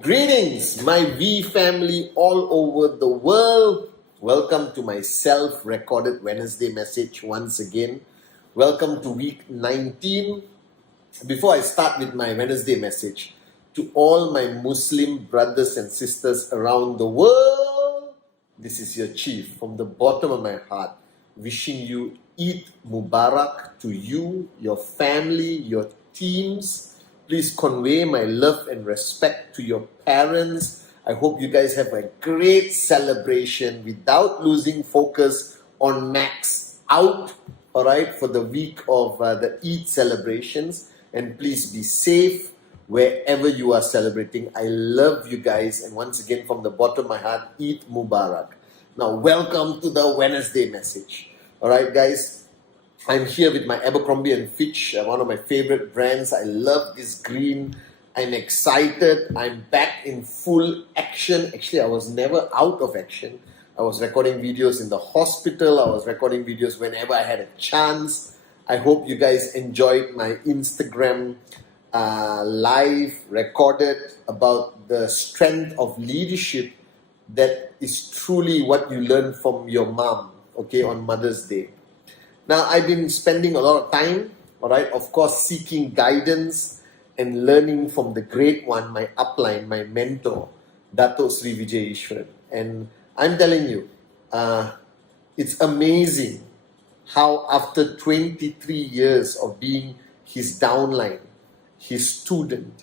Greetings, my V family all over the world. Welcome to my self-recorded Wednesday message once again. Welcome to week 19. Before I start with my Wednesday message, to all my Muslim brothers and sisters around the world, this is your chief from the bottom of my heart, wishing you Eid Mubarak to you, your family, your teams. Please convey my love and respect to your parents. I hope you guys have a great celebration without losing focus on Max out, all right, for the week of the Eid celebrations. And please be safe wherever you are celebrating. I love you guys. And once again, from the bottom of my heart, Eid Mubarak. Now, welcome to the Wednesday message. All right, guys. I'm here with my Abercrombie & Fitch, one of my favorite brands. I love this green. I'm excited. I'm back in full action. Actually, I was never out of action. I was recording videos in the hospital. I was recording videos whenever I had a chance. I hope you guys enjoyed my Instagram live recorded about the strength of leadership that is truly what you learn from your mom, okay, on Mother's Day. Now, I've been spending a lot of time, all right, of course, seeking guidance and learning from the great one, my upline, my mentor, Dato Sri Vijay Ishwaran. And I'm telling you, it's amazing how after 23 years of being his downline, his student,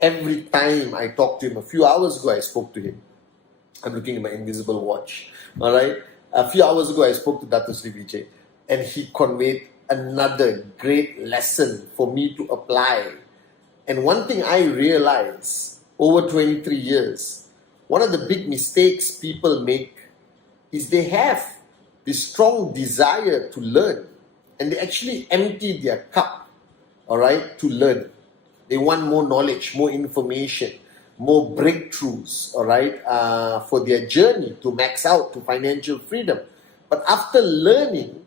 every time I talk to him, a few hours ago I spoke to him. I'm looking at my invisible watch, all right? A few hours ago I spoke to Dato Sri Vijay. And he conveyed another great lesson for me to apply. And one thing I realized over 23 years, one of the big mistakes people make is they have this strong desire to learn. And they actually empty their cup, all right, to learn. They want more knowledge, more information, more breakthroughs, all right, for their journey to max out to financial freedom. But after learning,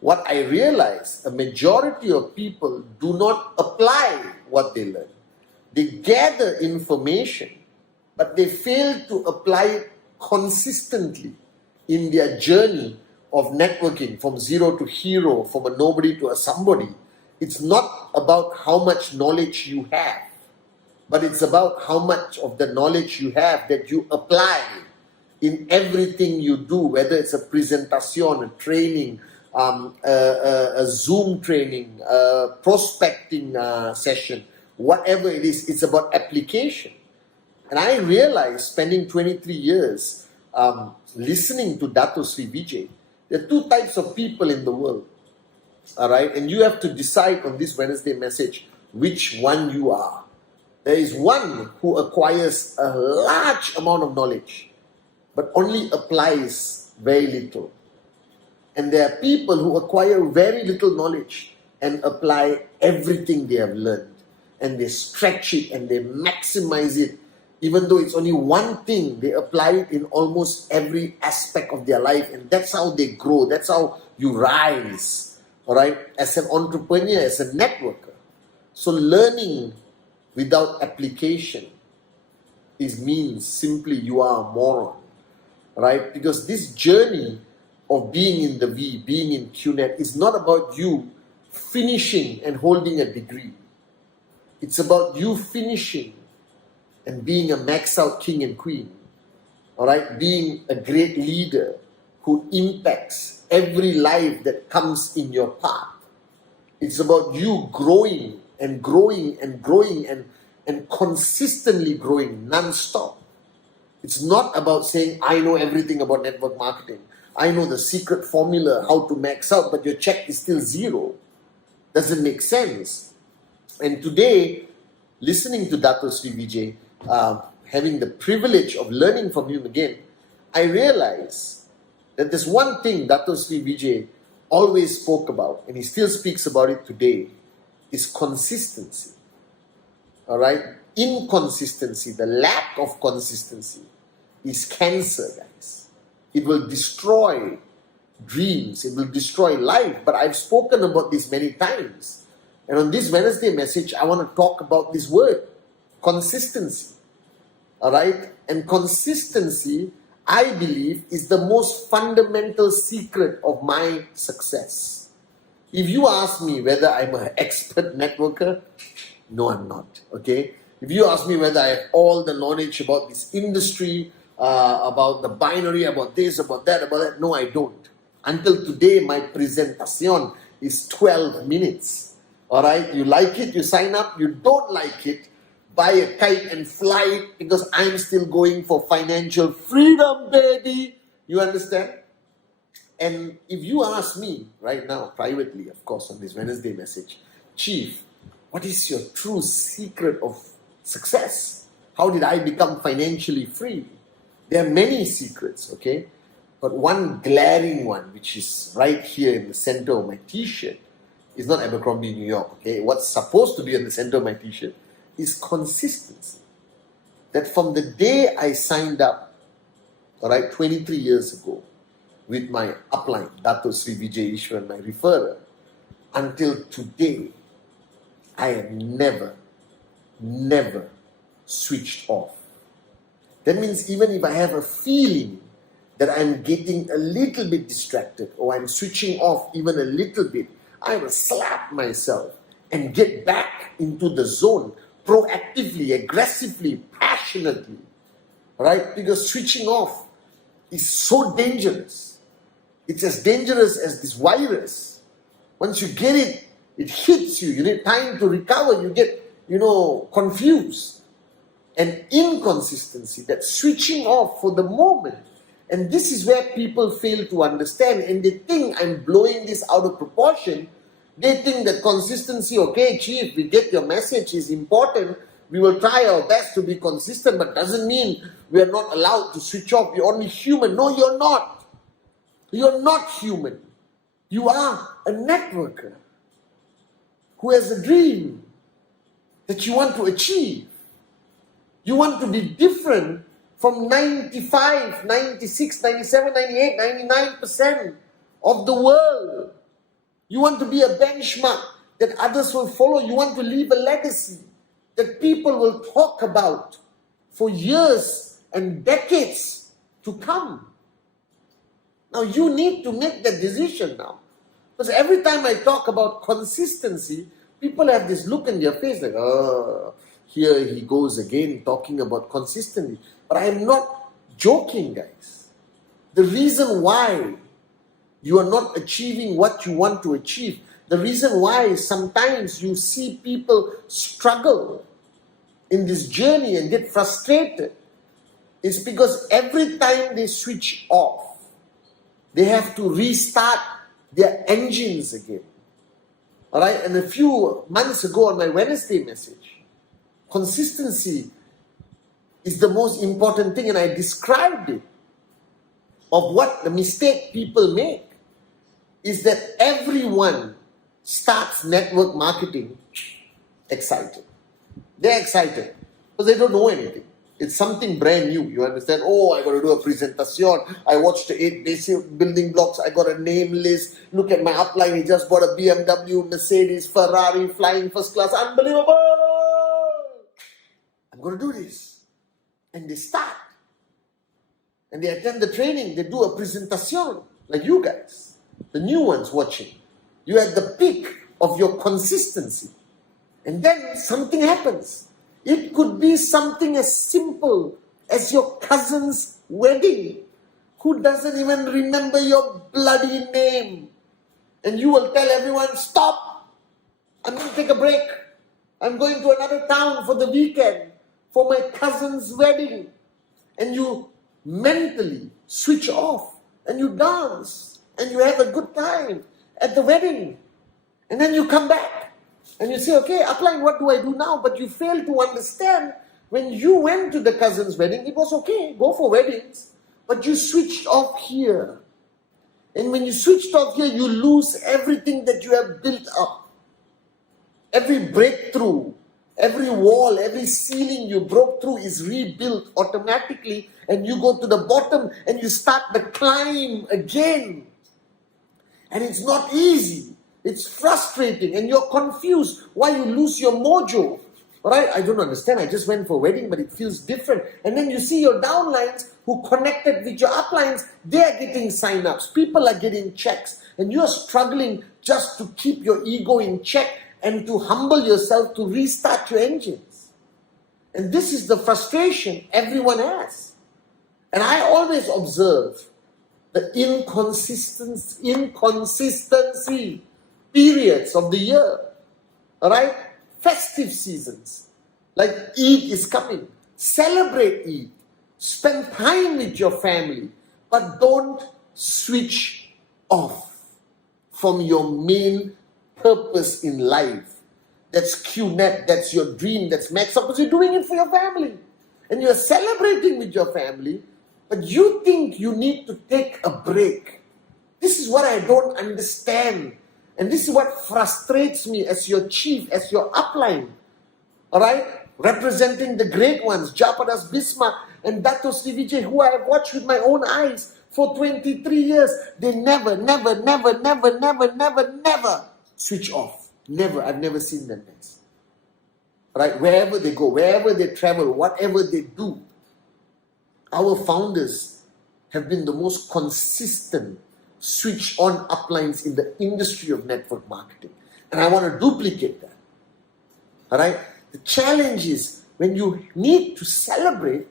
what I realized, a majority of people do not apply what they learn. They gather information, but they fail to apply it consistently in their journey of networking from zero to hero, from a nobody to a somebody. It's not about how much knowledge you have, but it's about how much of the knowledge you have that you apply in everything you do, whether it's a presentation, a training, a Zoom training, prospecting session, whatever it is, it's about application. And I realized, spending 23 years listening to Dato Sri Vijay, there are two types of people in the world, all right? And you have to decide on this Wednesday message which one you are. There is one who acquires a large amount of knowledge, but only applies very little. And there are people who acquire very little knowledge and apply everything they have learned. And they stretch it and they maximize it. Even though it's only one thing, they apply it in almost every aspect of their life. And that's how they grow. That's how you rise, all right, as an entrepreneur, as a networker. So learning without application means simply you are a moron, right? Because this journey of being in the V, being in QNet, is not about you finishing and holding a degree. It's about you finishing and being a max out king and queen. All right, being a great leader who impacts every life that comes in your path. It's about you growing and growing and growing and consistently growing non-stop. It's not about saying, I know everything about network marketing. I know the secret formula, how to max out, but your check is still zero. doesn't make sense. And today, listening to Dato Sri Vijay, having the privilege of learning from him again, I realize that there's one thing Dato Sri Vijay always spoke about, and he still speaks about it today, is consistency. All right? Inconsistency, the lack of consistency, is cancer, guys. It will destroy dreams, it will destroy life. But I've spoken about this many times. And on this Wednesday message, I want to talk about this word, consistency. All right? And consistency, I believe, is the most fundamental secret of my success. If you ask me whether I'm an expert networker, no, I'm not. Okay? If you ask me whether I have all the knowledge about this industry, about the binary, about this, about that, no, I don't. Until today, my presentation is 12 minutes. All right? You like it, you sign up. You don't like it, buy a kite and fly it, because I'm still going for financial freedom, baby. You understand? And if you ask me right now, privately, of course, on this Wednesday message, Chief, what is your true secret of success? How did I become financially free? There are many secrets, okay? But one glaring one, which is right here in the center of my t-shirt, is not Abercrombie, New York, okay? What's supposed to be in the center of my t-shirt is consistency. That from the day I signed up, all right, 23 years ago, with my upline, Dato Sri Vijay Ishwaran, my referrer, until today, I have never switched off. That means even if I have a feeling that I'm getting a little bit distracted or I'm switching off even a little bit, I will slap myself and get back into the zone proactively, aggressively, passionately. Right? Because switching off is so dangerous. It's as dangerous as this virus. Once you get it, it hits you. You need time to recover. You get, confused. And inconsistency, that switching off for the moment. And this is where people fail to understand. And they think I'm blowing this out of proportion. They think that consistency, okay, Chief, we get your message, is important. We will try our best to be consistent, but doesn't mean we are not allowed to switch off. You're only human. No, you're not. You're not human. You are a networker who has a dream that you want to achieve. You want to be different from 95, 96, 97, 98, 99% of the world. You want to be a benchmark that others will follow. You want to leave a legacy that people will talk about for years and decades to come. Now you need to make that decision now. Because every time I talk about consistency, people have this look in their face like, oh, here he goes again talking about consistency. But I am not joking, guys. The reason why you are not achieving what you want to achieve, the reason why sometimes you see people struggle in this journey and get frustrated, is because every time they switch off, they have to restart their engines again. All right? And a few months ago on my Wednesday message, consistency is the most important thing, and I described it, of what the mistake people make is that everyone starts network marketing excited. They're excited because they don't know anything. It's something brand new. You understand? Oh, I got to do a presentation. I watched the 8 basic building blocks. I got a name list. Look at my upline. He just bought a BMW, Mercedes, Ferrari, flying first class. Unbelievable! I'm going to do this. And they start. And they attend the training. They do a presentation. Like you guys. The new ones watching. You're at the peak of your consistency. And then something happens. It could be something as simple as your cousin's wedding, who doesn't even remember your bloody name. And you will tell everyone, stop, I'm going to take a break. I'm going to another town for the weekend for my cousin's wedding. And you mentally switch off and you dance and you have a good time at the wedding. And then you come back and you say, okay, upline, what do I do now? But you fail to understand when you went to the cousin's wedding, it was okay, go for weddings. But you switched off here. And when you switched off here, you lose everything that you have built up. Every breakthrough, every wall, every ceiling you broke through is rebuilt automatically, and you go to the bottom and you start the climb again. And it's not easy. It's frustrating and you're confused why you lose your mojo. Right? I don't understand. I just went for a wedding, but it feels different. And then you see your downlines who connected with your uplines, they are getting sign-ups. People are getting checks. And you're struggling just to keep your ego in check and to humble yourself to restart your engines. And this is the frustration everyone has. And I always observe the inconsistency periods of the year. Alright? Festive seasons. Like Eid is coming. Celebrate Eid. Spend time with your family. But don't switch off from your main purpose in life. That's QNet, that's your dream, that's Max Up, because you're doing it for your family. And you're celebrating with your family, but you think you need to take a break. This is what I don't understand. And this is what frustrates me as your chief, as your upline. Alright? Representing the great ones, Japadas Bismarck and Dato Sri Vijay, who I have watched with my own eyes for 23 years. They never switch off. Never. I've never seen them guys. Right? Wherever they go, wherever they travel, whatever they do, our founders have been the most consistent switch on uplines in the industry of network marketing. And I want to duplicate that. Alright? The challenge is when you need to celebrate,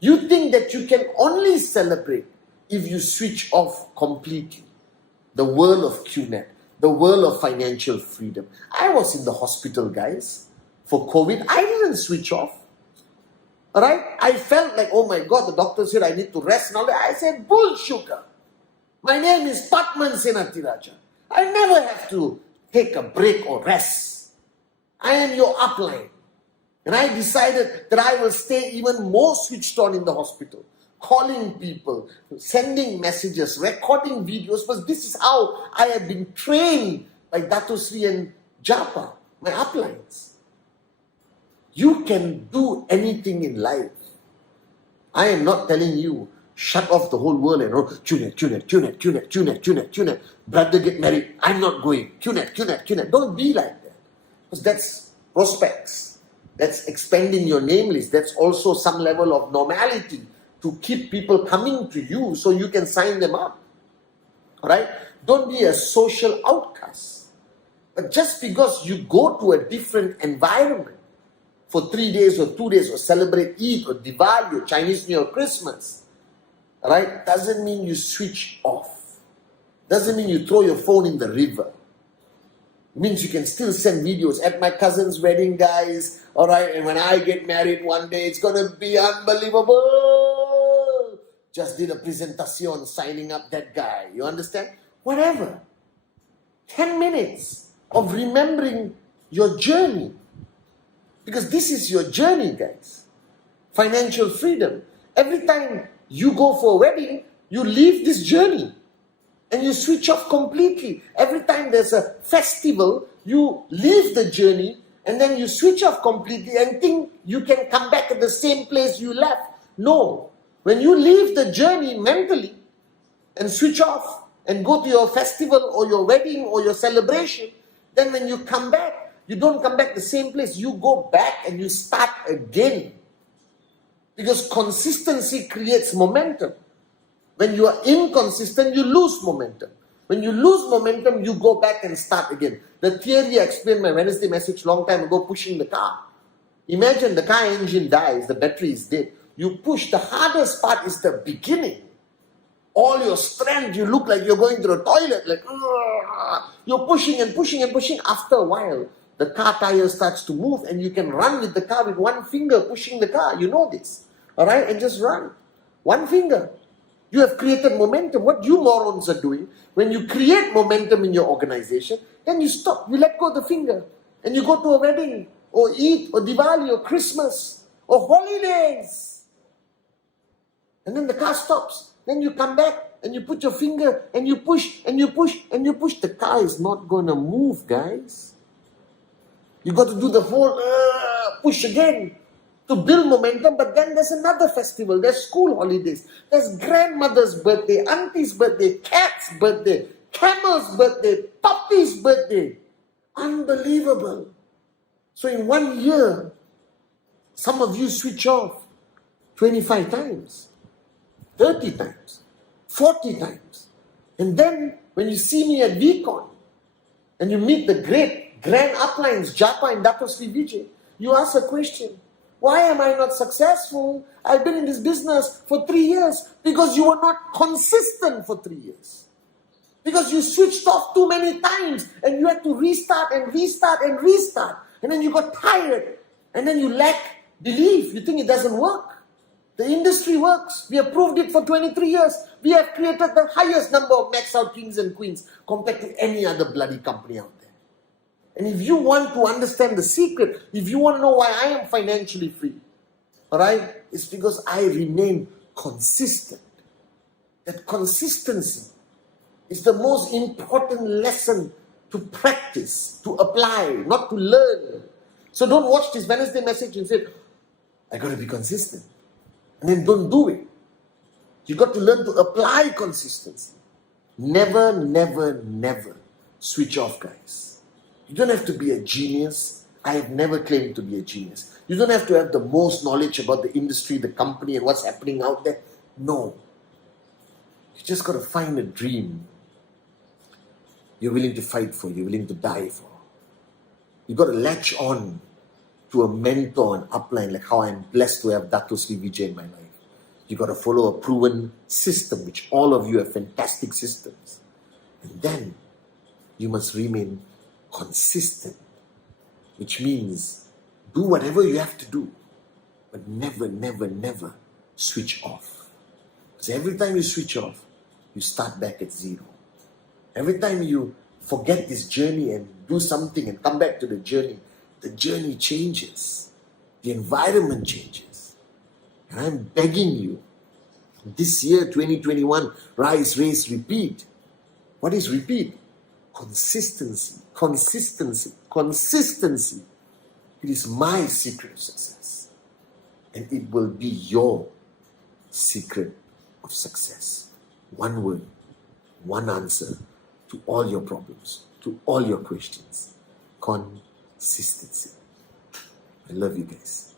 you think that you can only celebrate if you switch off completely. The world of QNet, the world of financial freedom. I was in the hospital, guys, for COVID. I didn't switch off. Alright? I felt like, oh my God, the doctor said I need to rest and all that. I said, bullshit. My name is Patman Senatiraja. I never have to take a break or rest. I am your upline. And I decided that I will stay even more switched on in the hospital. Calling people, sending messages, recording videos. Because this is how I have been trained by Dato Sri and Japa, my uplines. You can do anything in life. I am not telling you, shut off the whole world and QNet. Brother get married, I'm not going. QNet. Don't be like that. Because that's prospects. That's expanding your name list. That's also some level of normality to keep people coming to you so you can sign them up. Alright? Don't be a social outcast. But just because you go to a different environment for 3 days or 2 days or celebrate Eid or Diwali or Chinese New Year or Christmas, right? Doesn't mean you switch off. Doesn't mean you throw your phone in the river. It means you can still send videos at my cousin's wedding, guys. Alright, and when I get married one day, it's gonna be unbelievable. Just did a presentation signing up that guy. You understand? Whatever. 10 minutes of remembering your journey. Because this is your journey, guys. Financial freedom. Every time you go for a wedding, you leave this journey and you switch off completely. Every time there's a festival, you leave the journey and then you switch off completely and think you can come back at the same place you left. No. When you leave the journey mentally and switch off and go to your festival or your wedding or your celebration, then when you come back, you don't come back the same place. You go back and you start again. Because consistency creates momentum. When you are inconsistent, you lose momentum. When you lose momentum, you go back and start again. The theory I explained my Wednesday message long time ago, pushing the car. Imagine the car engine dies, the battery is dead. You push, the hardest part is the beginning. All your strength, you look like you're going to the toilet, like, you're pushing and pushing and pushing. After a while, the car tire starts to move and you can run with the car with one finger pushing the car. You know this. Alright? And just run. One finger. You have created momentum. What you morons are doing, when you create momentum in your organization, then you stop, you let go of the finger, and you go to a wedding, or Eid, or Diwali, or Christmas, or holidays. And then the car stops. Then you come back, and you put your finger, and you push, and you push, and you push. The car is not going to move, guys. You got to do the whole push again to build momentum. But then there's another festival. There's school holidays. There's grandmother's birthday, auntie's birthday, cat's birthday, camel's birthday, puppy's birthday. Unbelievable. So in 1 year, some of you switch off 25 times, 30 times, 40 times. And then when you see me at VCon and you meet the great grand uplines, Japa and Dato Sri Vijay, you ask a question. Why am I not successful? I've been in this business for 3 years. Because you were not consistent for 3 years. Because you switched off too many times and you had to restart and restart and restart. And then you got tired. And then you lack belief. You think it doesn't work. The industry works. We have proved it for 23 years. We have created the highest number of max out kings and queens compared to any other bloody company out there. And if you want to understand the secret, if you want to know why I am financially free, alright, it's because I remain consistent. That consistency is the most important lesson to practice, to apply, not to learn. So don't watch this Wednesday message and say, I got to be consistent. And then don't do it. You got to learn to apply consistency. Never, never, never switch off, guys. You don't have to be a genius. I have never claimed to be a genius. You don't have to have the most knowledge about the industry, the company, and what's happening out there. No. You just got to find a dream you're willing to fight for, you're willing to die for. You got to latch on to a mentor and upline, like how I'm blessed to have Dato Sri Vijay in my life. You got to follow a proven system, which all of you have fantastic systems. And then you must remain consistent, which means do whatever you have to do, but never, never, never switch off. Because every time you switch off, you start back at zero. Every time you forget this journey and do something and come back to the journey changes. The environment changes. And I'm begging you, this year, 2021, rise, race, repeat. What is repeat? Consistency, consistency, consistency. It is my secret of success. And it will be your secret of success. One word, one answer to all your problems, to all your questions. Consistency. I love you guys.